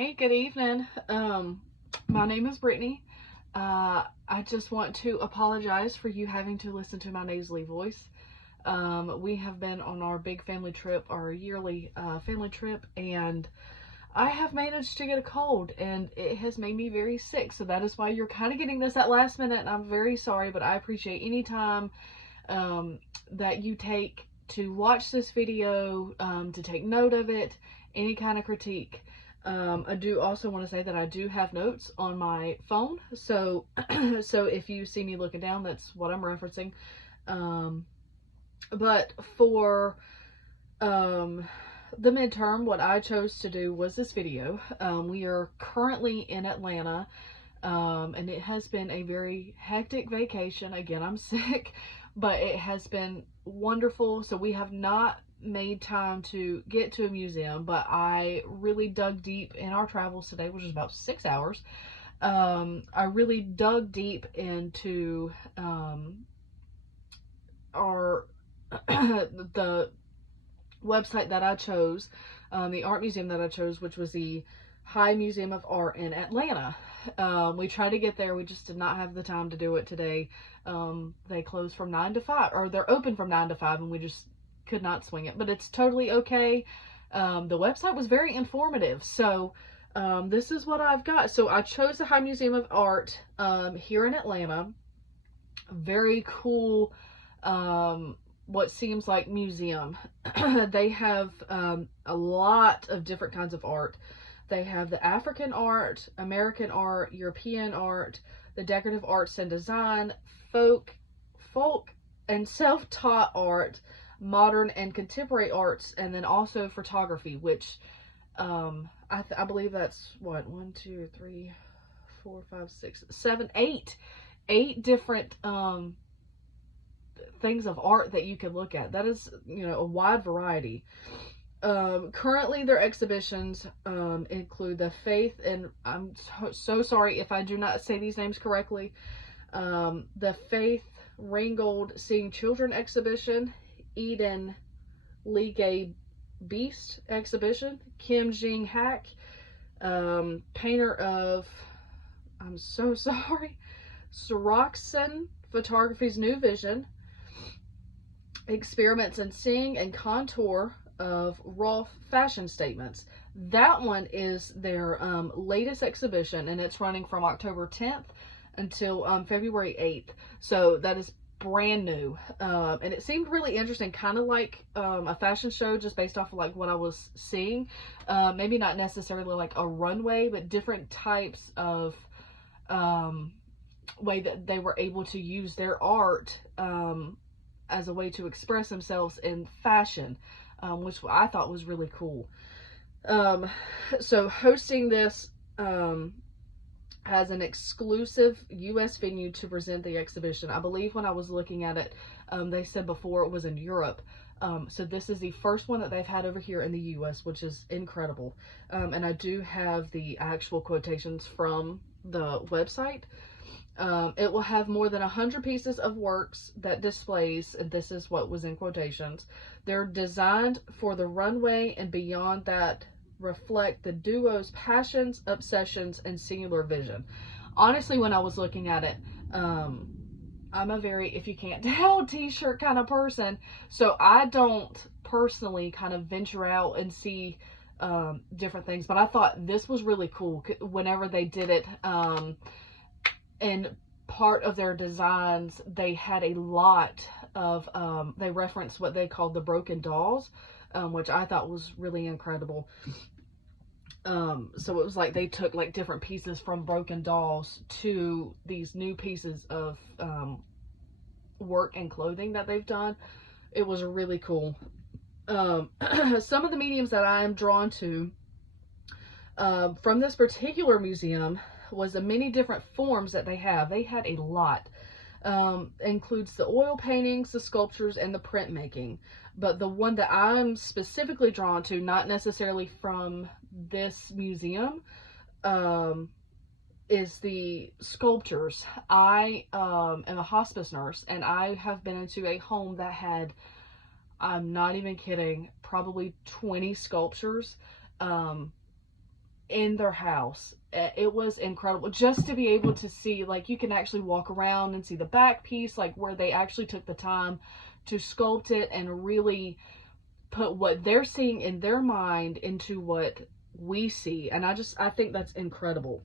Hey, good evening. My name is Brittany. I just want to apologize for you having to listen to my nasally voice. We have been on our big family trip, our yearly family trip, and I have managed to get a cold, and it has made me very sick. So that is why you're kind of getting this at last minute, and I'm very sorry, but I appreciate any time that you take to watch this video, to take note of it, any kind of critique. I do also want to say that I do have notes on my phone, so so if you see me looking down, that's what I'm referencing. But for the midterm, what I chose to do was this video. We are currently in Atlanta, and it has been a very hectic vacation. Again, I'm sick, but it has been wonderful. So we have not made time to get to a museum, but I really dug deep in our travels today, which is about 6 hours. I really dug deep into our the website that I chose, the art museum that I chose, which was the High Museum of Art in Atlanta. We tried to get there, we just did not have the time to do it today. They close from 9 to 5, or they're open from 9 to 5, and we just could not swing it, but it's totally okay. The website was very informative, so this is what I've got. So I chose the High Museum of Art here in Atlanta. Very cool, what seems like museum. They have a lot of different kinds of art. They have the African art, American art, European art, the decorative arts and design, folk and self-taught art, modern and contemporary arts, and then also photography, which I believe that's what, 1, 2, 3, 4, 5, 6, 7, 8 different things of art that you can look at. That is, a wide variety. Currently their exhibitions include the Faith, and I'm so sorry if I do not say these names correctly, the Faith Ringgold Seeing Children exhibition, Eden Ligue Beast exhibition, Kim Jing Hack, painter of, I'm so sorry, Soroxen Photography's New Vision, Experiments in Seeing and Contour of Rolf Fashion Statements. That one is their latest exhibition, and it's running from October 10th until February 8th. So that is brand new, and it seemed really interesting, kind of like a fashion show, just based off of like what I was seeing. Maybe not necessarily like a runway, but different types of way that they were able to use their art as a way to express themselves in fashion, which I thought was really cool. So hosting this has an exclusive U.S. venue to present the exhibition. I believe when I was looking at it, they said before it was in Europe. So this is the first one that they've had over here in the U.S., which is incredible. And I do have the actual quotations from the website. It will have more than 100 pieces of works that displays, and this is what was in quotations, they're designed for the runway and beyond that, reflect the duo's passions, obsessions, and singular vision. Honestly, when I was looking at it, I'm a very, if you can't tell, t-shirt kind of person, so I don't personally kind of venture out and see different things, but I thought this was really cool whenever they did it. And part of their designs, they had a lot of, they referenced what they called the broken dolls, which I thought was really incredible. So it was like they took like different pieces from broken dolls to these new pieces of work and clothing that they've done. It was really cool. Some of the mediums that I am drawn to from this particular museum was the many different forms that they have. They had a lot. Includes the oil paintings, the sculptures, and the printmaking. But the one that I'm specifically drawn to, not necessarily from this museum, is the sculptures. I am a hospice nurse, and I have been into a home that had, I'm not even kidding, probably 20 sculptures. in their house. It was incredible just to be able to see, like, you can actually walk around and see the back piece, like where they actually took the time to sculpt it and really put what they're seeing in their mind into what we see. And I think that's incredible.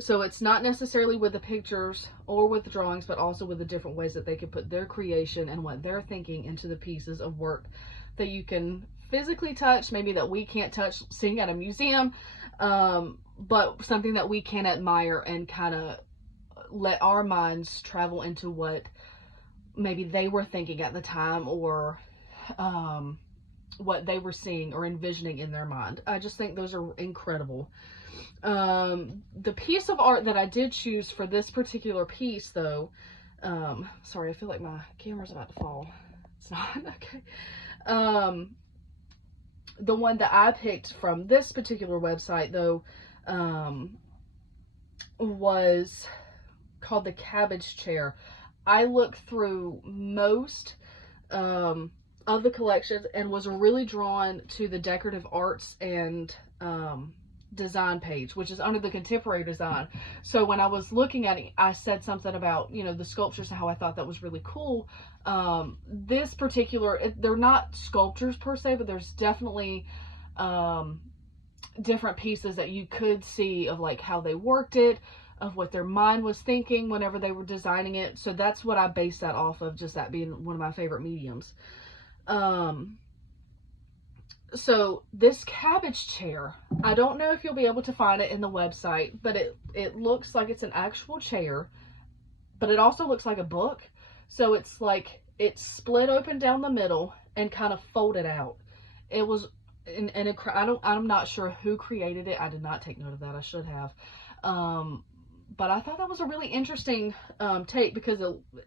So it's not necessarily with the pictures or with the drawings, but also with the different ways that they can put their creation and what they're thinking into the pieces of work that you can physically touch, maybe that we can't touch seeing at a museum, but something that we can admire and kind of let our minds travel into what maybe they were thinking at the time, or what they were seeing or envisioning in their mind. I just think those are incredible. The piece of art that I did choose for this particular piece, though, sorry, I feel like my camera's about to fall. It's not. Okay. The one that I picked from this particular website, though, was called the Cabbage Chair. I looked through most of the collections and was really drawn to the decorative arts and design page, which is under the contemporary design. So when I was looking at it, I said something about, you know, the sculptures and how I thought that was really cool. This particular, they're not sculptures per se, but there's definitely different pieces that you could see of like how they worked it, of what their mind was thinking whenever they were designing it. So that's what I based that off of, just that being one of my favorite mediums. So this cabbage chair, I don't know if you'll be able to find it in the website, but it looks like it's an actual chair, but it also looks like a book. So it's like it's split open down the middle and kind of folded out. It was I'm not sure who created it. I did not take note of that. I should have. But I thought that was a really interesting take, because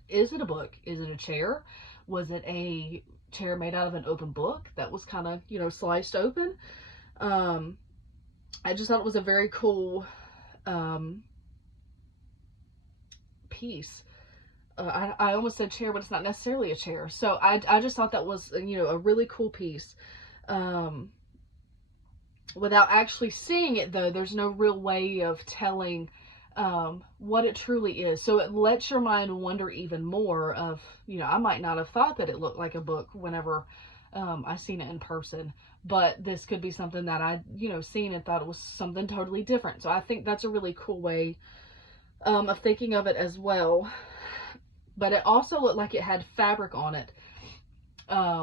is it a book? Is it a chair? Was it a chair made out of an open book that was kind of, you know, sliced open? I just thought it was a very cool piece. I almost said chair, but it's not necessarily a chair. So I just thought that was, you know, a really cool piece. Without actually seeing it, though, there's no real way of telling what it truly is. So it lets your mind wonder even more of, you know, I might not have thought that it looked like a book whenever I seen it in person, but this could be something that I, you know, seen and thought it was something totally different. So I think that's a really cool way of thinking of it as well. But it also looked like it had fabric on it,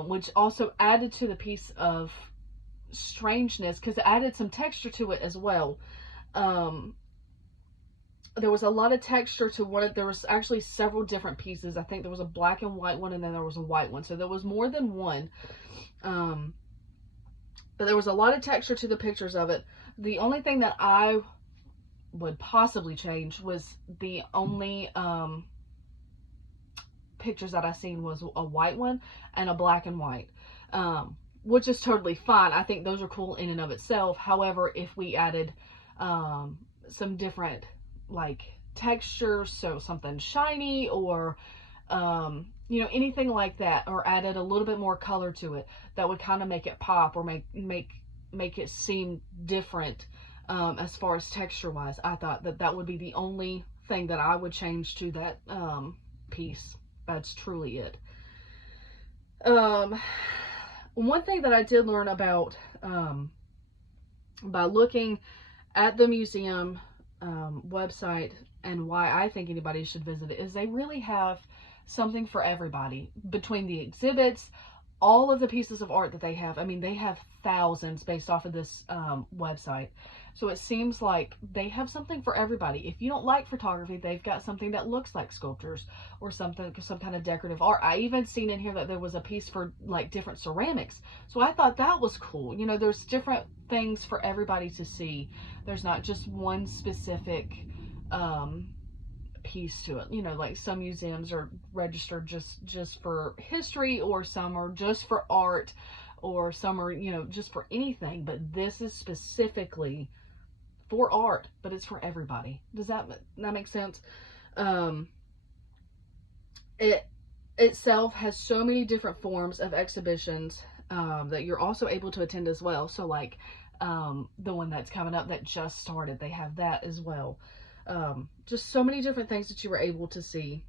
which also added to the piece of strangeness, because it added some texture to it as well. There was a lot of texture to one. There was actually several different pieces. I think there was a black and white one, and then there was a white one. So there was more than one. But there was a lot of texture to the pictures of it. The only thing that I would possibly change was the only pictures that I seen was a white one and a black and white, which is totally fine. I think those are cool in and of itself. However, if we added some different like textures, so something shiny or you know, anything like that, or added a little bit more color to it, that would kind of make it pop or make it seem different as far as texture wise. I thought that would be the only thing that I would change to that piece. That's truly it. One thing that I did learn about by looking at the museum website, and why I think anybody should visit it, is they really have something for everybody. Between the exhibits, all of the pieces of art that they have, I mean, they have thousands based off of this website. So it seems like they have something for everybody. If you don't like photography, they've got something that looks like sculptures or something, some kind of decorative art. I even seen in here that there was a piece for like different ceramics. So I thought that was cool. You know, there's different things for everybody to see. There's not just one specific piece to it. You know, like some museums are registered just for history, or some are just for art, or some are, you know, just for anything. But this is specifically for art, but it's for everybody. Does that make sense? It itself has so many different forms of exhibitions that you're also able to attend as well. So like the one that's coming up that just started, they have that as well. Just so many different things that you were able to see.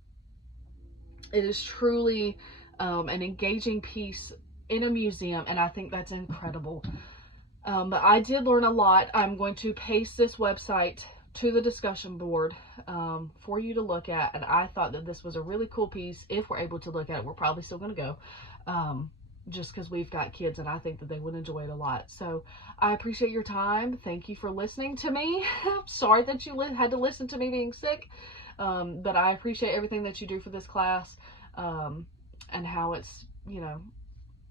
It is truly an engaging piece in a museum, and I think that's incredible. But I did learn a lot. I'm going to paste this website to the discussion board for you to look at, and I thought that this was a really cool piece. If we're able to look at it, we're probably still going to go, just because we've got kids, and I think that they would enjoy it a lot. So I appreciate your time. Thank you for listening to me. I'm sorry that you had to listen to me being sick, but I appreciate everything that you do for this class, and how it's, you know,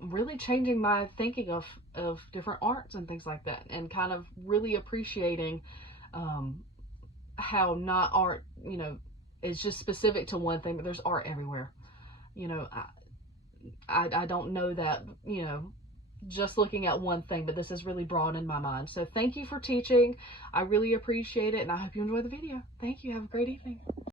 really changing my thinking of different arts and things like that, and kind of really appreciating how not art, you know, is just specific to one thing, but there's art everywhere. You know, I don't know that, you know, just looking at one thing, but this has really broadened my mind. So thank you for teaching. I really appreciate it, and I hope you enjoy the video. Thank you. Have a great evening.